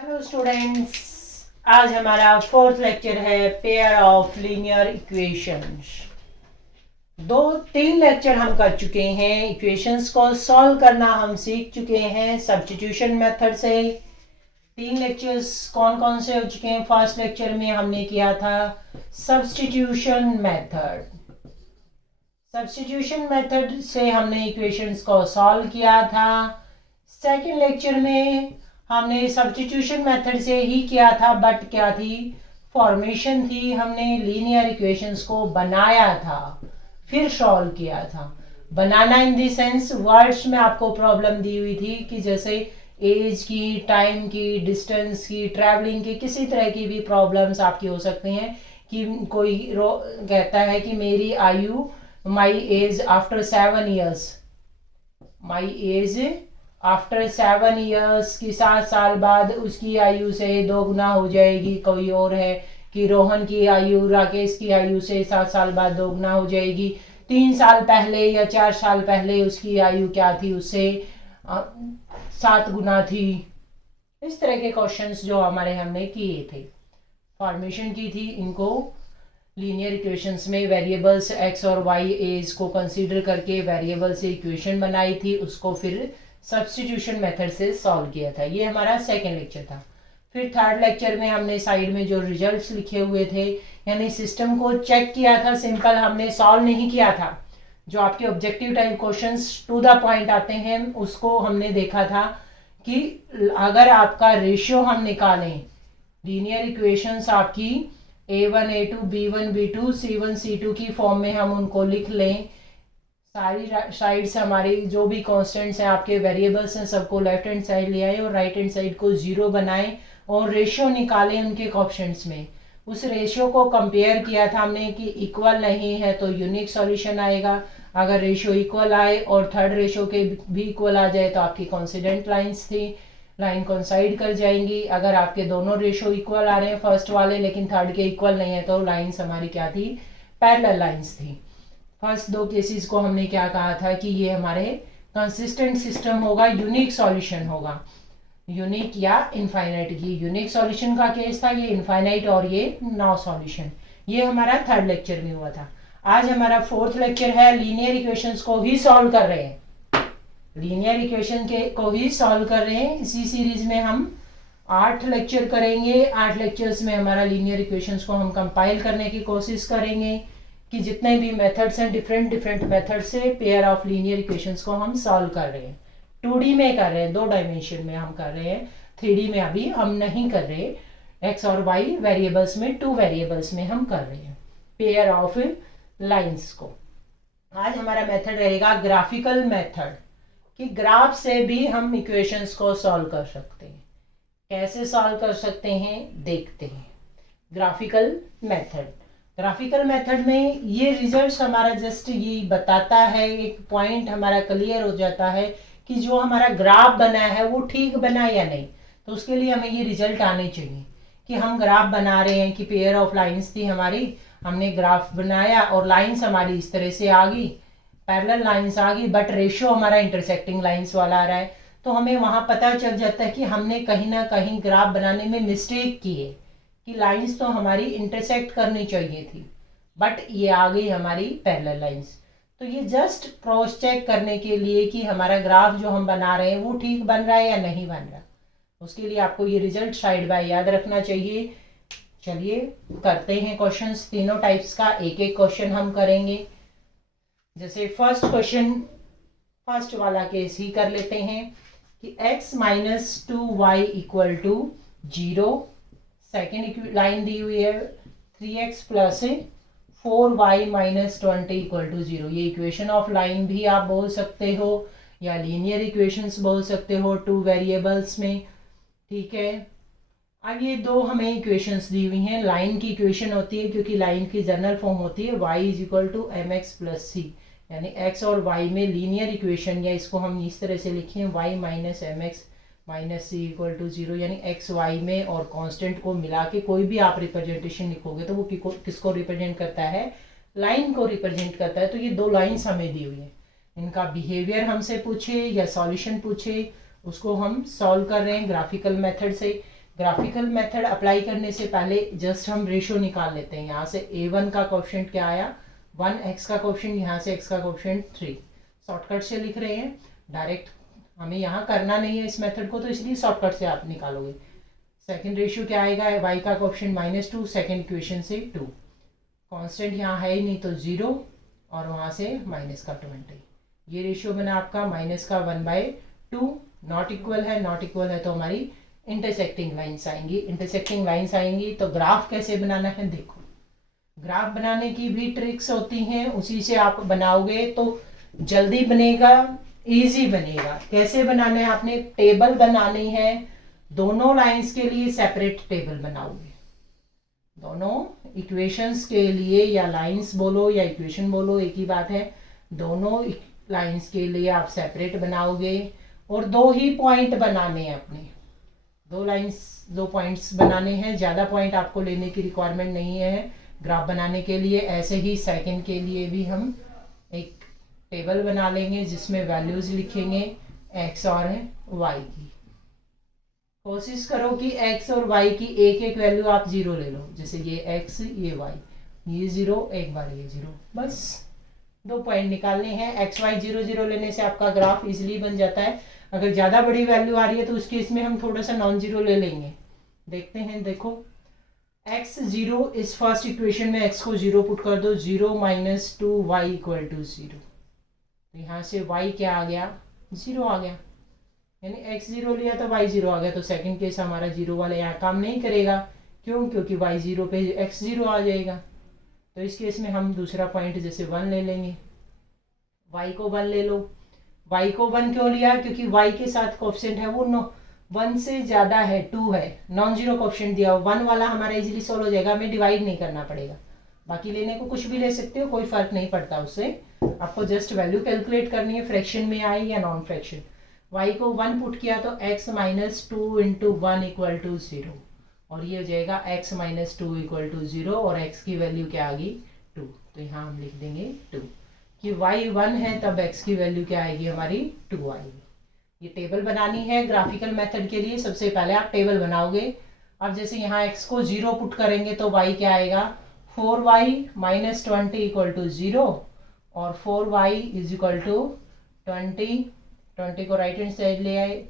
Hello students, आज हमारा fourth lecture है पेयर ऑफ लीनियर इक्वेशंस। तीन लेक्चर हम कर चुके हैं। इक्वेशंस को सॉल्व करना हम सीख चुके हैं सब्स्टिट्यूशन मेथड से। तीन लेक्चर्स कौन कौन से हो चुके हैं? फर्स्ट लेक्चर में हमने किया था सब्स्टिट्यूशन मेथड। सब्स्टिट्यूशन मेथड से हमने इक्वेशंस को सॉल्व किया था। सेकेंड लेक्चर में हमने सब्स्टिट्यूशन मेथड से ही किया था, बट क्या थी? फॉर्मेशन थी। हमने लीनियर इक्वेशंस को बनाया था, फिर सॉल्व किया था। बनाना इन द सेंस वर्ड्स में आपको प्रॉब्लम दी हुई थी कि जैसे एज की, टाइम की, डिस्टेंस की, ट्रैवलिंग की, किसी तरह की भी प्रॉब्लम्स आपकी हो सकती हैं। कि कोई कहता है कि मेरी आयु, my age after 7 years, my age after 7 years की 7 साल बाद उसकी आयु से 2 गुना हो जाएगी। कोई और है कि रोहन की आयु राकेश की आयु से 7 साल बाद 2 गुना हो जाएगी। 3 साल पहले या 4 साल पहले उसकी आयु क्या थी? उससे 7 गुना थी। इस तरह के क्वेश्चंस जो हमने किए थे, फॉर्मेशन की थी इनको। लीनियर इक्वेशंस में वेरिएबल्स एक्स और वाई एज को कंसीडर करके वेरिएबल से इक्वेशन बनाई थी, उसको फिर सब्स्टिट्यूशन मेथड से सॉल्व किया था। ये हमारा सेकेंड लेक्चर था। फिर थर्ड लेक्चर में हमने साइड में जो रिजल्ट्स लिखे हुए थे, यानी सिस्टम को चेक किया था, सिंपल हमने सॉल्व नहीं किया था। जो आपके objective type questions to the point आते हैं, उसको हमने देखा था कि अगर आपका रेशियो हम निकालें, लीनियर इक्वेशंस आपकी A1 A2 B1 B2 C1 C2 की फॉर्म में हम उनको लिख लें। सारी साइड्स हमारी जो भी कांस्टेंट्स हैं, आपके वेरिएबल्स हैं, सबको लेफ्ट हैंड साइड ले आए और राइट हैंड साइड को 0 बनाएं और रेशियो निकालें उनके कोएफिशिएंट्स में। उस रेशियो को कंपेयर किया था हमने कि इक्वल नहीं है तो यूनिक सॉल्यूशन आएगा। अगर रेशियो इक्वल आए और थर्ड रेशियो के भी इक्वल आ जाए तो आपकी कॉन्सिडेंट लाइन्स थी, लाइन कोइंसाइड कर जाएंगी। अगर आपके दोनों रेशियो इक्वल आ रहे हैं फर्स्ट वाले, लेकिन थर्ड के इक्वल नहीं है, तो लाइन्स हमारी क्या थी? पैरेलल लाइन्स थी। फर्स्ट 2 केसेस को हमने क्या कहा था कि ये हमारे कंसिस्टेंट सिस्टम होगा, यूनिक सॉल्यूशन होगा। यूनिक या इनफाइनाइट की यूनिक सॉल्यूशन का केस था ये, इनफाइनाइट और ये नो सॉल्यूशन। ये हमारा थर्ड लेक्चर में हुआ था। आज हमारा फोर्थ लेक्चर है, लीनियर इक्वेशंस को ही सॉल्व कर रहे हैं। लीनियर इक्वेशन के को ही सॉल्व कर रहे हैं। इसी सीरीज में हम 8 लेक्चर करेंगे। 8 लेक्चर्स में हमारा लीनियर इक्वेशंस को हम कंपाइल करने की कोशिश करेंगे कि जितने भी मेथड्स हैं, डिफरेंट मेथड से पेयर ऑफ लीनियर इक्वेशंस को हम सॉल्व कर रहे हैं। 2D में कर रहे हैं, 2 डायमेंशन में हम कर रहे हैं। 3D में अभी हम नहीं कर रहे। एक्स और वाई वेरिएबल्स में, 2 वेरिएबल्स में हम कर रहे हैं पेयर ऑफ लाइन्स को। आज हमारा मेथड रहेगा ग्राफिकल मेथड, कि ग्राफ से भी हम इक्वेशंस को सॉल्व कर सकते हैं। कैसे सॉल्व कर सकते हैं देखते हैं। ग्राफिकल मेथड, ग्राफिकल मेथड में ये रिजल्ट्स हमारा जस्ट ये बताता है, एक पॉइंट हमारा क्लियर हो जाता है कि जो हमारा ग्राफ बना है वो ठीक बना या नहीं। तो उसके लिए हमें ये रिजल्ट आने चाहिए कि हम ग्राफ बना रहे हैं, कि पेयर ऑफ लाइंस थी हमारी, हमने ग्राफ बनाया और लाइंस हमारी इस तरह से आ गई, पैरेलल लाइंस आ गई, बट रेशियो हमारा इंटरसेक्टिंग लाइंस वाला आ रहा है। तो हमें वहां पता चल जाता है कि हमने कहीं ना कहीं ग्राफ बनाने में मिस्टेक की है, कि लाइंस तो हमारी इंटरसेक्ट करनी चाहिए थी, बट ये आ गई हमारी पैरेलल लाइंस। तो ये जस्ट क्रॉस चेक करने के लिए कि हमारा ग्राफ जो हम बना रहे हैं वो ठीक बन रहा है या नहीं बन रहा। उसके लिए आपको ये रिजल्ट साइड बाय याद रखना चाहिए। चलिए करते हैं क्वेश्चंस, तीनों टाइप्स का एक एक क्वेश्चन हम करेंगे। जैसे फर्स्ट क्वेश्चन, फर्स्ट वाला केस ही कर लेते हैं कि x minus 2y equal to 0। Second line दी हुई है 3x plus 4y minus 20 equal to 0। ये इक्वेशन ऑफ लाइन भी आप बोल सकते हो या लीनियर इक्वेशंस बोल सकते हो 2 वेरिएबल्स में, ठीक है। अब ये 2 हमें इक्वेशंस दी हुई हैं। लाइन की इक्वेशन होती है, क्योंकि लाइन की जनरल फॉर्म होती है y is equal to mx plus C, यानी x और y में लीनियर इक्वेशन, या इसको हम इस तरह से लिखें y minus mx minus C equal to 0, यानी x y में और कांस्टेंट को मिला के कोई भी आप रिप्रेजेंटेशन लिखोगे तो वो किसको रिप्रेजेंट करता है? लाइन को रिप्रेजेंट करता है। तो ये 2 लाइन्स हमें दी हुई है, इनका बिहेवियर हमसे पूछे या सॉल्यूशन पूछे, उसको हम सॉल्व कर रहे हैं ग्राफिकल मेथड से। ग्राफिकल मेथड अप्लाई करने से पहले जस्ट हम रेशो निकाल लेते हैं। यहाँ से a1 का कोएफिशिएंट क्या आया 1, x का कोएफिशिएंट, यहाँ से x का कोएफिशिएंट 3। शॉर्टकट से लिख रहे हैं, डायरेक्ट हमें यहाँ करना नहीं है इस मेथड को, तो इसलिए शॉर्टकट से आप निकालोगे। सेकंड रेशियो क्या आएगा, y का कोएफिशिएंट -2, सेकंड इक्वेशन से 2, कांस्टेंट यहाँ है ही नहीं तो 0, और वहाँ से माइनस का 20। ये रेशियो बना आपका माइनस का 1/2। नॉट इक्वल है, नॉट इक्वल है तो हमारी इंटरसेक्टिंग लाइंस आएंगी। इंटरसेक्टिंग लाइंस आएंगी तो ग्राफ कैसे बनाना है देखो। ग्राफ बनाने की भी ट्रिक्स होती हैं, उसी से आप बनाओगे तो जल्दी बनेगा, इजी बनेगा। कैसे बनाना है, आपने टेबल बनानी है, दोनों लाइंस के लिए सेपरेट टेबल बनाओगे। दोनों इक्वेशंस के लिए, या लाइंस बोलो या इक्वेशन बोलो एक ही बात है, दोनों लाइंस के लिए आप सेपरेट बनाओगे। और 2 ही पॉइंट बनाने हैं अपने, 2 पॉइंट्स बनाने हैं, ज़्यादा पॉइंट आपको लेने की रिक्वायरमेंट नहीं है ग्राफ बनाने के लिए। ऐसे ही सेकंड के लिए भी हम एक टेबल बना लेंगे जिसमें वैल्यूज लिखेंगे x और y की। कोशिश करो कि x और y की एक एक वैल्यू आप 0 ले लो, जैसे ये x ये y, ये 0 एक बार ये 0, बस 2 पॉइंट निकालने हैं। x y 0 0 लेने से आपका ग्राफ इजीली बन जाता है। अगर ज़्यादा बड़ी वैल्यू आ रही है तो उस केस में हम थोड़ा सा नॉन जीरो ले लेंगे। देखते हैं, देखो x 0 इस फर्स्ट इक्वेशन में x को 0 पुट कर दो, 0 - 2y = 0। तो यहाँ से y क्या आ गया, 0 आ गया, यानी x 0 लिया तो y 0 आ गया। तो सेकंड केस हमारा 0 वाला यहाँ काम नहीं करेगा, क्यों, क्योंकि y 0 पे x 0 आ जाएगा। तो इस केस में हम दूसरा पॉइंट जैसे 1 ले लेंगे, y को 1 ले लो। y को 1 क्यों लिया, क्योंकि y के साथ कोएफिशिएंट है वो 1 से ज़्यादा है, 2 है, नॉन जीरो कोएफिशिएंट दिया हो। 1 वाला हमारा इजीली सॉल्व हो जाएगा, हमें डिवाइड नहीं करना पड़ेगा। बाकी लेने को कुछ भी ले सकते हो, कोई फर्क नहीं पड़ता उससे। आपको जस्ट वैल्यू कैलकुलेट करनी है, फ्रैक्शन में आए या नॉन फ्रैक्शन। y को 1 पुट किया तो x - 2 × 1 = 0, और ये हो जाएगा x - 2 = 0, और x की वैल्यू क्या आ गई 2। तो यहाँ हम लिख देंगे 2 कि y 1 है, तब x की वैल्यू क्या आएगी हमारी 2 आएगी। ये टेबल बनानी है ग्राफिकल मेथड के लिए। सबसे पहले आप टेबल बनाओगे। अब जैसे यहाँ x को 0 पुट करेंगे तो y क्या आएगा, 4y - 20 = 0, और 4y = 20, 20 को राइट हैंड साइड ले आए,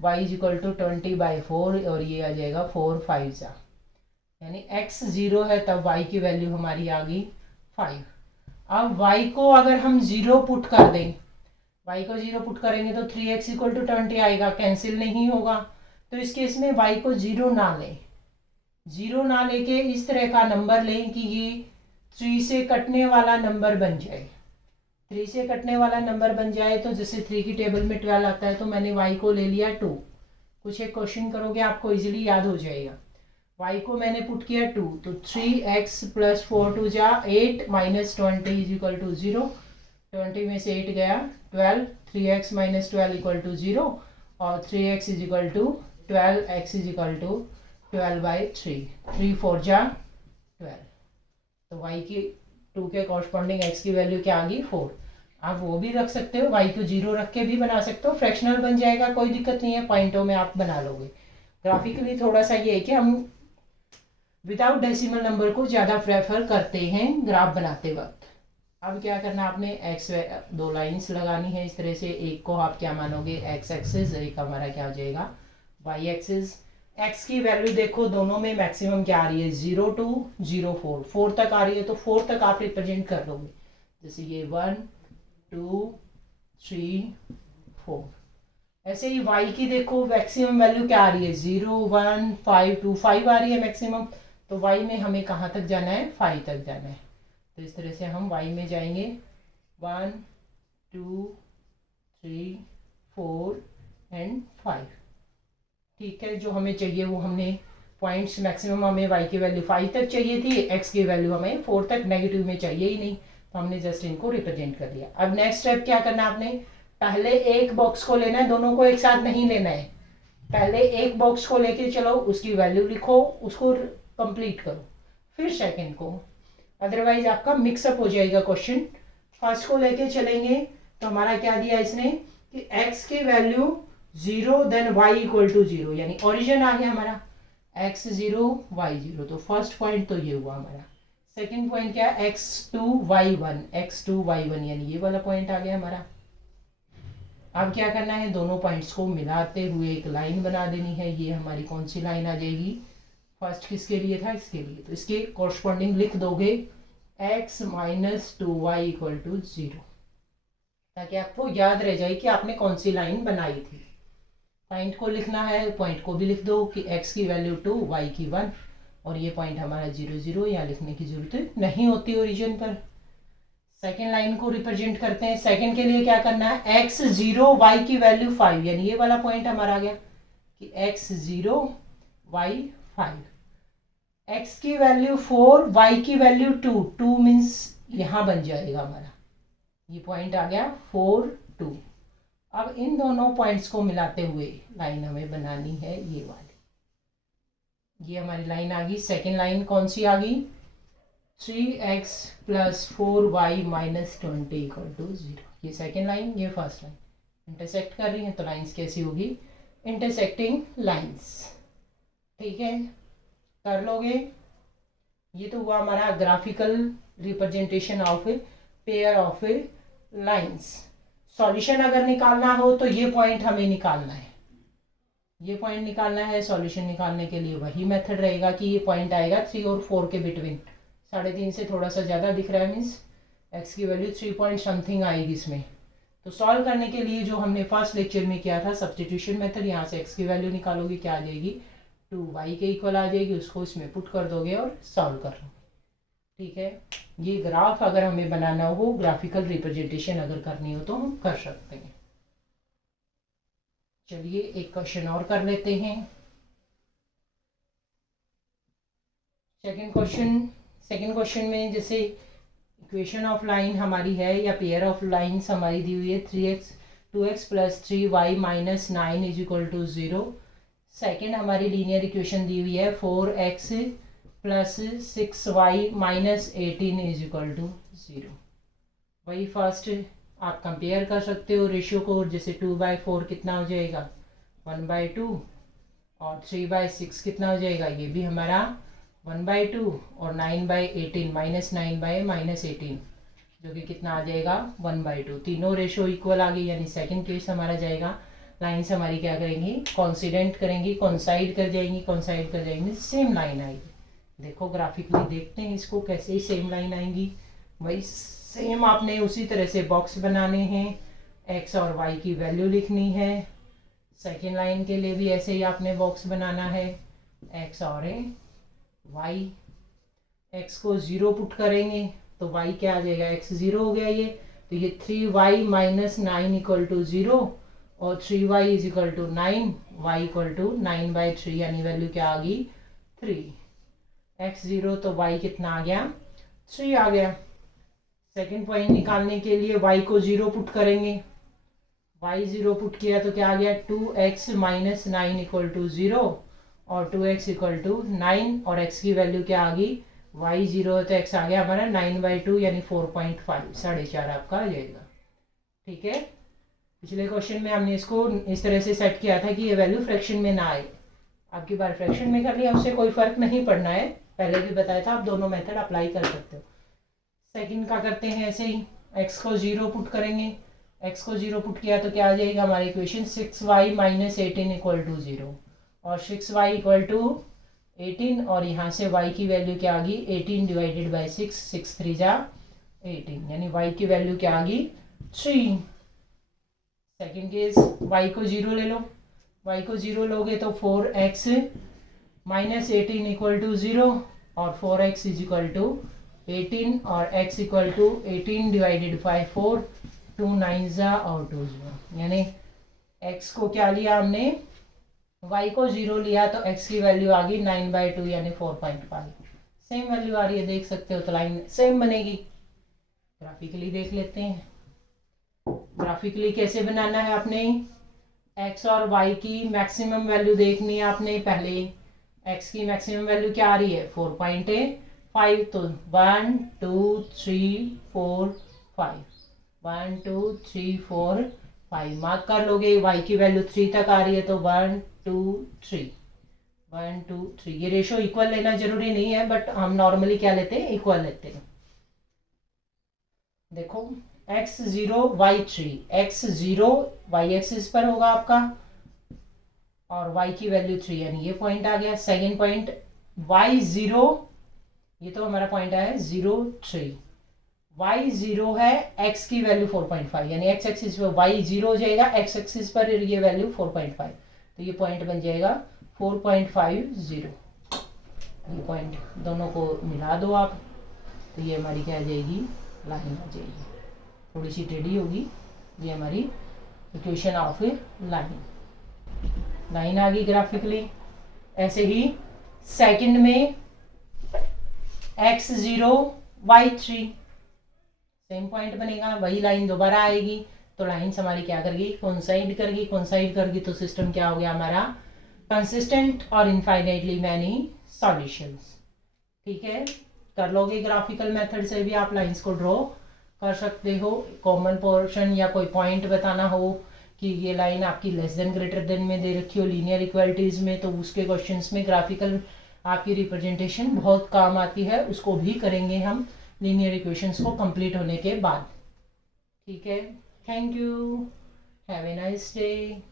y = 20/4, और ये आ जाएगा 4 5 यानी x 0 है तब y की वैल्यू हमारी आ गई 5। अब y को अगर हम 0 पुट कर दें, y को 0 पुट करेंगे तो 3x = 20 आएगा, कैंसिल नहीं होगा। तो इस केस में y को 0 ना लें, 0 ना लेके इस तरह का नंबर लें कि ये 3 से कटने वाला नंबर बन जाए। 3 से कटने वाला नंबर बन जाए तो जैसे 3 की टेबल में 12 आता है, तो मैंने y को ले लिया 2। कुछ एक क्वेश्चन करोगे आपको इजीली याद हो जाएगा। y को मैंने पुट किया 2, तो 3x + 4 2 जा 8 - 20 = 0, 20 में से 8 गया 12, 3x - 12 = 0, और 3x = 12, x = 12/3, 3 4 जा 12। तो y की 2 के कॉरस्पॉन्डिंग x की वैल्यू क्या आ गई 4। आप वो भी रख सकते हो, y को 0 रख के भी बना सकते हो, फ्रैक्शनल बन जाएगा, कोई दिक्कत नहीं है, पॉइंटों में आप बना लोगे। ग्राफिकली थोड़ा सा ये है कि हम विदाउट डेसिमल नंबर को ज़्यादा प्रेफर करते हैं ग्राफ बनाते वक्त। अब क्या करना, आपने x 2 लाइंस लगानी है इस तरह से। एक को आप क्या मानोगे x एक्सिस, एक हमारा क्या हो जाएगा y एक्सिस। x की वैल्यू देखो दोनों में मैक्सिमम क्या आ रही है 0 2 0 4, 4 तक आ रही है, तो 4 तक आप रिप्रेजेंट कर लोगे। जैसे ये 1 2 3 4। ऐसे ही y की देखो मैक्सिमम वैल्यू क्या आ रही है 0 1 5 2, 5 आ रही है मैक्सिमम। तो y में हमें कहाँ तक जाना है, 5 तक जाना है। तो इस तरह से हम y में जाएंगे 1 2 3 4 एंड 5। ठीक है, जो हमें चाहिए वो हमने पॉइंट्स मैक्सिमम हमें y की वैल्यू 5 तक चाहिए थी, x की वैल्यू हमें 4 तक, नेगेटिव में चाहिए ही नहीं, तो हमने जस्ट इनको रिप्रेजेंट कर लिया। अब नेक्स्ट स्टेप क्या करना है, आपने पहले एक बॉक्स को लेना है, दोनों को एक साथ नहीं लेना है। पहले एक बॉक्स को लेके चलो, उसकी वैल्यू लिखो, उसको कंप्लीट करो, फिर सेकंड को, अदरवाइज आपका मिक्सअप हो जाएगा क्वेश्चन। फर्स्ट को लेके चलेंगे तो हमारा क्या दिया इसने कि x की वैल्यू 0 देन y = 0, यानी ओरिजिन आ गया हमारा। x0 y0, तो फर्स्ट पॉइंट तो ये हुआ हमारा। सेकंड पॉइंट क्या है, x2 y1, x2 y1 यानी ये वाला पॉइंट आ गया हमारा। अब क्या करना है, दोनों पॉइंट्स को मिलाते हुए एक लाइन बना देनी है। ये हमारी कौन सी लाइन आ जाएगी, फर्स्ट किसके लिए था, इसके लिए, तो इसके कॉरस्पॉन्डिंग लिख दोगे x - 2y = 0, ताकि आपको याद रह जाए कि आपने कौन सी लाइन बनाई थी। पॉइंट को लिखना है, पॉइंट को भी लिख दो कि x की वैल्यू 2, y की 1, और ये पॉइंट हमारा 0 0, यहाँ लिखने की जरूरत नहीं होती ओरिजिन पर। सेकेंड लाइन को रिप्रेजेंट करते हैं। सेकेंड के लिए क्या करना है, x0 y की वैल्यू 5, यानी ये वाला पॉइंट हमारा आ गया कि x0 y 5, x की वैल्यू 4, y की वैल्यू 2, 2 मीन्स यहाँ बन जाएगा हमारा, ये पॉइंट आ गया 4 2। अब इन दोनों पॉइंट्स को मिलाते हुए लाइन हमें बनानी है ये वाली। ये हमारी लाइन आ गई। सेकेंड लाइन कौन सी आ गई, 3x + 4y - 20 = 0। ये सेकेंड लाइन, ये फर्स्ट लाइन इंटरसेक्ट कर रही है, तो लाइंस कैसी होगी, इंटरसेक्टिंग लाइंस। ठीक है, कर लोगे। ये तो हुआ हमारा graphical representation of pair of lines. Solution अगर निकालना हो तो ये पॉइंट हमें निकालना है, ये पॉइंट निकालना है। सॉल्यूशन निकालने के लिए वही मेथड रहेगा कि ये पॉइंट आएगा 3 और 4 के बिटवीन, 3.5 से थोड़ा सा ज़्यादा दिख रहा है, मीन्स एक्स की वैल्यू 3 पॉइंट समथिंग आएगी इसमें। तो सॉल्व करने के लिए जो हमने फर्स्ट लेक्चर में किया था सब्स्टिट्यूशन मेथड, यहाँ से एक्स की वैल्यू निकालोगे, क्या आ जाएगी, 2y के इक्वल आ जाएगी, उसको इसमें पुट कर दोगे और सॉल्व कर लोगे। ठीक है, ये ग्राफ अगर हमें बनाना हो, ग्राफिकल रिप्रेजेंटेशन अगर करनी हो तो हम कर सकते हैं। चलिए एक क्वेश्चन और कर लेते हैं। सेकंड क्वेश्चन में जैसे इक्वेशन ऑफ लाइन हमारी है या पेयर ऑफ लाइंस हमारी दी हुई है 2x + 3y - 9 = 0। सेकेंड हमारी लीनियर इक्वेशन दी हुई है 4x + 6y - 18 = 0। वही फर्स्ट आप कंपेयर कर सकते हो रेशियो को, जैसे 2/4 कितना हो जाएगा, 1/2, और 3/6 कितना हो जाएगा, ये भी हमारा 1/2, और 9/18 -9/-18 जो कि कितना आ जाएगा 1/2। तीनों रेशियो इक्वल आ गई, यानी सेकंड केस हमारा जाएगा। लाइन्स हमारी क्या करेंगी, कॉन्सिडेंट करेंगी, कॉन्साइड कर जाएंगी, सेम लाइन आएगी। देखो ग्राफिकली देखते हैं इसको कैसे ही सेम लाइन आएंगी। वही सेम आपने उसी तरह से बॉक्स बनाने हैं, एक्स और वाई की वैल्यू लिखनी है। सेकेंड लाइन के लिए भी ऐसे ही आपने बॉक्स बनाना है, एक्स और वाई। एक्स को 0 पुट करेंगे तो वाई क्या आ जाएगा, एक्स 0 हो गया ये, तो ये 3y - 9 = 0, और 3y = 9, y = 9/3, यानी वैल्यू क्या आ गई 3। x 0 तो y कितना आ गया 3 आ गया। सेकेंड पॉइंट निकालने के लिए y को 0 पुट करेंगे, y 0 पुट किया तो क्या आ गया 2x - 9 = 0, और 2x = 9, और x की वैल्यू क्या आ गई, y 0 तो x आ गया हमारा 9/2, यानी 4.5, 4.5 आपका आ जाएगा। ठीक है, पिछले क्वेश्चन में हमने इसको इस तरह से सेट किया था कि ये वैल्यू फ्रैक्शन में ना आए। आपकी बार फ्रैक्शन में कर लिया, उससे कोई फर्क नहीं पड़ना है, पहले भी बताया था, आप दोनों मेथड अप्लाई कर सकते हो। सेकंड का करते हैं ऐसे ही, x को 0 पुट करेंगे, x को 0 पुट किया तो क्या आ जाएगा हमारी इक्वेशन 6y - 18 = 0, और 6y = 18, और यहाँ से y की वैल्यू क्या आ गई 18 / 6, 6 3 जा 18, यानी y की वैल्यू क्या आ गई 3। सेकेंड केस y को 0 ले लो, y को 0 लोगे तो 4x - 18 = 0, और 4x = 18, और x = 18 / 4, 2 9 जा और 2 0, यानी x को क्या लिया हमने, y को 0 लिया तो x की वैल्यू आ गई 9/2, यानी 4.5। सेम वैल्यू आ रही है, देख सकते हो, तो लाइन सेम बनेगी। ग्राफिकली देख लेते हैं, ग्राफिकली कैसे बनाना है आपने, x और y की मैक्सिमम वैल्यू देखनी है आपने। पहले x की मैक्सिमम वैल्यू क्या आ रही है 4.5, तो 1 2 3 4 5, 1 2 3 4 5 मार्क कर लोगे। y की वैल्यू 3 तक आ रही है तो 1 2 3, 1 2 3, ये रेशो इक्वल लेना जरूरी नहीं है, बट हम नॉर्मली क्या लेते हैं, इक्वल लेते हैं। देखो x0 y3, x0 y axis पर होगा आपका और y की वैल्यू 3, यानी ये पॉइंट आ गया। सेकेंड पॉइंट y0, ये तो हमारा पॉइंट आया है 0 3, y0 है x की वैल्यू 4.5, यानी x एक्सिस पर y0 हो जाएगा, x एक्सिस पर ये वैल्यू 4.5, तो ये पॉइंट बन जाएगा 4.50। ये पॉइंट दोनों को मिला दो आप, तो ये हमारी क्या आ जाएगी, लाइन आ जाएगी। थोड़ी सी टेढ़ी होगी, ये हमारी इक्वेशन ऑफ लाइन, लाइन आ गई ग्राफिकली। ऐसे ही सेकंड में x0 y3, सेम पॉइंट बनेगा, वही लाइन दोबारा आएगी, तो लाइन्स हमारी क्या करेगी, कोइंसाइड करेगी, तो सिस्टम क्या हो गया हमारा, कंसिस्टेंट और इनफाइनाइटली मैनी सॉल्यूशंस। ठीक है, कर लोगे ग्राफिकल मेथड से भी आप लाइंस को ड्रॉ कर सकते हो। कॉमन पोर्शन या कोई पॉइंट बताना हो कि ये लाइन आपकी लेस देन ग्रेटर देन में दे रखी हो लीनियर इक्वालिटीज में, तो उसके क्वेश्चंस में ग्राफिकल आपकी रिप्रेजेंटेशन बहुत काम आती है, उसको भी करेंगे हम लीनियर इक्वेशंस को कंप्लीट होने के बाद। ठीक है, thank you, have a nice day.